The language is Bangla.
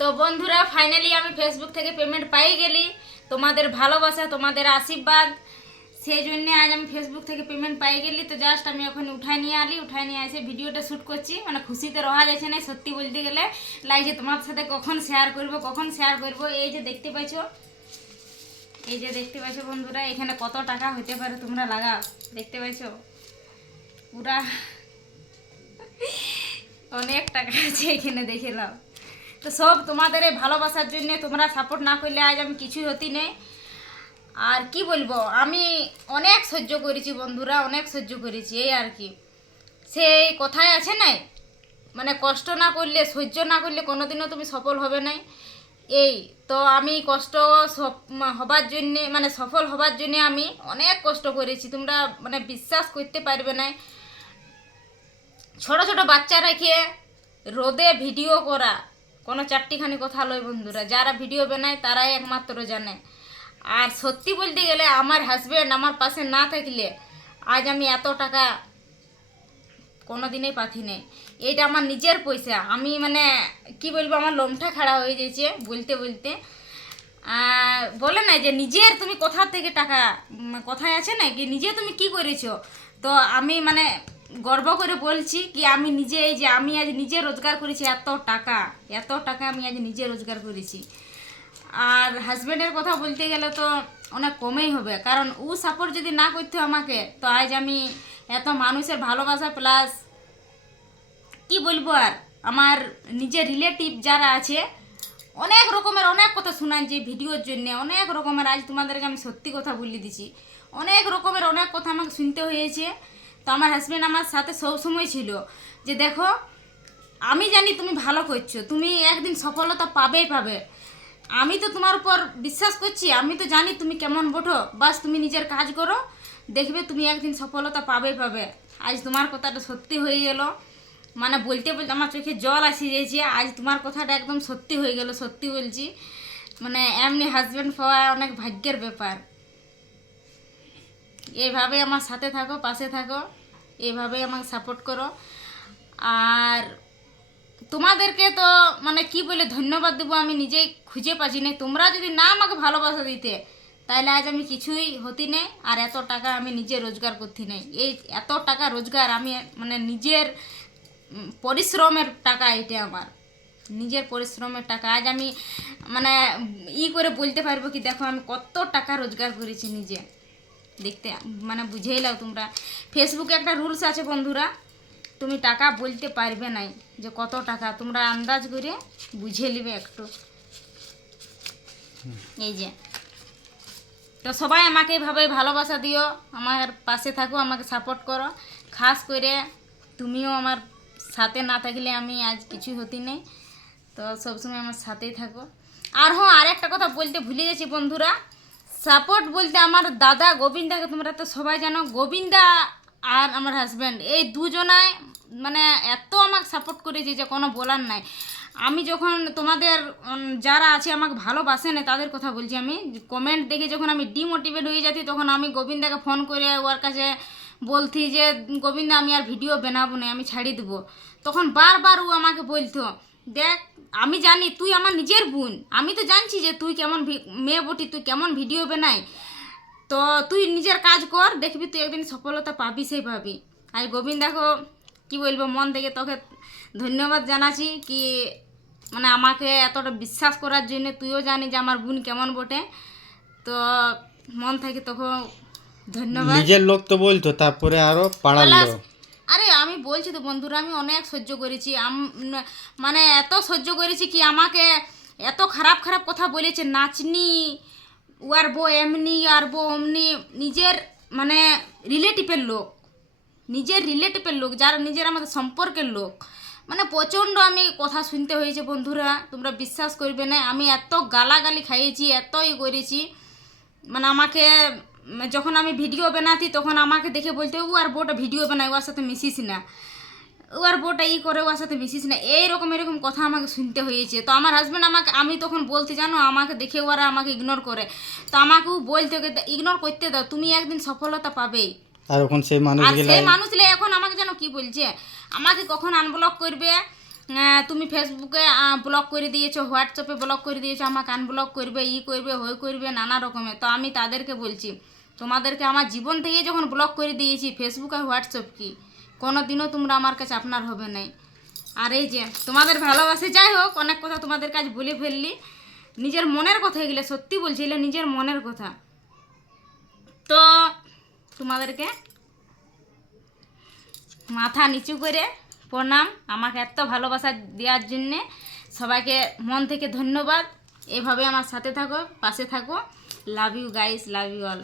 তো বন্ধুরা ফাইনালি আমি ফেসবুক থেকে পেমেন্ট পাই গেলি। তোমাদের ভালোবাসা, তোমাদের আশীর্বাদ, সেই জন্যে আজ আমি ফেসবুক থেকে পেমেন্ট পাই গেলি। তো জাস্ট আমি এখন উঠাই নিয়ে আলি, উঠাই নিয়ে এসে ভিডিওটা শ্যুট করছি। মানে খুশিতে রহা যাচ্ছে না সত্যি বলতে গেলে। লাগছে তোমার সাথে কখন শেয়ার করব, কখন শেয়ার করব, এই যে দেখতে পাইছো। এই যে দেখতে পাইছো বন্ধুরা, এখানে কত টাকা হতে পারে তোমরা লাগাও। দেখতে পাইছো? পুরা অনেক টাকা আছে এখানে দেখে নাও। তো সব তোমাদের ভালোবাসার জন্য তোমরা সাপোর্ট না করলে আজ আমি কিছুই হতি নেই আর কি বলব, আমি অনেক সহ্য করেছি বন্ধুরা, অনেক সহ্য করেছি, এই আর কি। সেই কথায় আছে নাই? মানে কষ্ট না করলে, সহ্য না করলে কোনোদিনও তুমি সফল হবে নাই। এই, তো আমি কষ্ট হবার জন্যে মানে সফল হবার জন্যে আমি অনেক কষ্ট করেছি। তোমরা মানে বিশ্বাস করতে পারবে না ছোট ছোট বাচ্চা রেখে রোদে ভিডিও করা কোনো চারটিখানি কথা লয় বন্ধুরা। যারা ভিডিও বানায়, তারাই একমাত্র জানে। আর সত্যি বলতে গেলে আমার হাজব্যান্ড আমার পাশে না থাকলে আজ আমি এত টাকা কোনো দিনেই পাথি নেই। এইটা আমার নিজের পয়সা। আমি মানে কি বলব, আমার লোমটা খাড়া হয়ে যাচ্ছে বলতে বলতে। বলে না যে নিজের তুমি কোথা থেকে টাকা কথায় আছে না কি নিজে তুমি কি করেছ? তো আমি মানে গর্ব করে বলছি কি আমি নিজে এই যে আমি আজ নিজে রোজগার করেছি এত টাকা এত টাকা আমি আজ নিজে রোজগার করেছি। আর হাজব্যান্ডের কথা বলতে গেলে তো অনেক কমেই হবে, কারণ ও সাপোর্ট যদি না করতে আমাকে, তো আজ আমি এত মানুষের ভালোবাসা প্লাস কি বলব আর, আমার নিজের রিলেটিভ যারা আছে, অনেক রকমের অনেক কথা শোনান যে ভিডিওর জন্য, অনেক রকমের আজ তোমাদেরকে আমি সত্যি কথা বলে দিছি অনেক রকমের অনেক কথা আমাকে শুনতে হয়েছে। তো আমার হাজব্যান্ড আমার সাথে সব সময় ছিল যে দেখো, আমি জানি তুমি ভালো করছ, তুমি একদিন সফলতা পাবেই পাবে। আমি তো তোমার উপর বিশ্বাস করছি, আমি তো জানি তুমি কেমন বোঠো, বাস তুমি নিজের কাজ করো, দেখবে তুমি একদিন সফলতা পাবেই পাবে। আজ তোমার কথাটা সত্যি হয়ে গেল। মানে বলতে বলতে আমার চোখে জল আসি যাচ্ছে আজ তোমার কথাটা একদম সত্যি হয়ে গেল, সত্যি বলছি। মানে এমনি হাজব্যান্ড পাওয়া অনেক ভাগ্যের ব্যাপার। এইভাবে আমার সাথে থাকো, পাশে থাকো এইভাবেই আমাকে সাপোর্ট করো। আর তোমাদেরকে তো মানে কি বলে, ধন্যবাদ দেবো আমি নিজেই খুঁজে পাচ্ছি না। তোমরা যদি না আমাকে ভালোবাসা দিতে, তাহলে আজ আমি কিছুই হতি নেই, আর এত টাকা আমি নিজে রোজগার করতে নেই। এই এত টাকা রোজগার আমি মানে নিজের পরিশ্রমের টাকা এটা আমার। নিজের পরিশ্রমের টাকা। আজ আমি মানে ই করে বলতে পারব কি, দেখো আমি কত টাকা রোজগার করেছি নিজে। দেখতে মানে বুঝেই লাও তোমরা। ফেসবুকে একটা রুলস আছে বন্ধুরা তুমি টাকা বলতে পারবে নাই যে কত টাকা তোমরা আন্দাজ করে বুঝে নিবে একটু। এই যে। তো সবাই আমাকে এভাবে ভালোবাসা দিও আমার পাশে থাকো আমাকে সাপোর্ট করো। খাস করে তুমিও আমার সাথে না থাকলে আমি আজ কিছু হতি নেই। তো সবসময় আমার সাথেই থাকো। আর হ্যাঁ আর একটা কথা বলতে ভুলে গেছি বন্ধুরা সাপোর্ট বলতে আমার দাদা গোবিন্দাকে, তোমরা তো সবাই জানো, গোবিন্দা আর আমার হাজব্যান্ড এই দুজনায় মানে এত আমাকে সাপোর্ট করেছে যে কোনো বলার নাই। আমি যখন তোমাদের যারা আছে আমাকে ভালোবাসে না, তাদের কথা বলছি আমি। কমেন্ট দেখে যখন আমি ডিমোটিভেট হয়ে যাচ্ছি, তখন আমি গোবিন্দাকে ফোন করে ওর কাছে বলতি যে, গোবিন্দা, আমি আর ভিডিও বানাবো না, আমি ছাড়ি দেবো। তখন বারবার ও আমাকে বলতো দেখ আমি জানি তুই আমার নিজের বোন। আমি তো জানছি যে তুই কেমন মেয়ে বটি তুই কেমন ভিডিও বানাই। তো তুই নিজের কাজ কর দেখবি তুই একদিন সফলতা পাবি সেই পাবি আর গোবিন্দ দেখো কি বলব মন থেকে তোকে ধন্যবাদ জানাচ্ছি কি মানে আমাকে এতটা বিশ্বাস করার জন্য তুইও জানি যে আমার বোন কেমন বটে। তো মন থেকে তোকে ধন্যবাদ। নিজের লোক তো বলতো তারপরে আরও পাড়ার লোক আরে আমি বলছি তো বন্ধুরা, আমি অনেক সহ্য করেছি। মানে এত সহ্য করেছি কি আমাকে এত খারাপ খারাপ কথা বলেছে, নাচনি ও আর বো এমনি, আর বো অমনি, নিজের মানে রিলেটিভের লোক। নিজের রিলেটিভের লোক, যারা নিজের আমাদের সম্পর্কের লোক। মানে প্রচণ্ড আমি কথা শুনতে হয়েছে বন্ধুরা, তোমরা বিশ্বাস করবে না, আমি এত গালাগালি খাইয়েছি, এতই করেছি। মানে আমাকে যখন আমি ভিডিও বানাতি তখন আমাকে দেখে বলতে ও আর বউটা ভিডিও বানায় ওর সাথে মিশিস না। ও আর বউটা ই করে ওর সাথে মিশিস না। এইরকম এরকম কথা আমাকে শুনতে হয়েছে। তো আমার হাজব্যান্ড আমাকে আমি তখন বলতে জানো আমাকে দেখে ওরা আমাকে ইগনোর করে। তো আমাকেও বলতে ইগনোর করতে দাও তুমি একদিন সফলতা পাবেই। আর এখন সেই আর সেই মানুষগুলো এখন আমাকে যেন কি বলছে? আমাকে কখন আনব্লক করবে? তুমি ফেসবুকে ব্লক করে দিয়েছ হোয়াটসঅ্যাপে ব্লক করে দিয়েছ আমাকে আনব্লক করবে ই করবে হই করবে নানা রকমের। তো আমি তাদেরকে বলছি তোমাদেরকে আমার জীবন থেকে যখন ব্লক করে দিয়েছি ফেসবুক আর হোয়াটসঅ্যাপ কি? কোনো দিনও তোমরা আমার কাছে আপনার হবে নাই। আর এই যে, তোমাদের ভালোবাসে, যাই হোক, অনেক কথা তোমাদের কাছে বলে ফেললি। নিজের মনের কথা এগুলো সত্যি বলছি, এগুলো নিজের মনের কথা। তো, তোমাদেরকে মাথা নিচু করে প্রণাম আমাকে এত ভালোবাসা দেওয়ার জন্যে। সবাইকে মন থেকে ধন্যবাদ। এভাবে আমার সাথে থাকো, পাশে থাকো। Love you guys love you all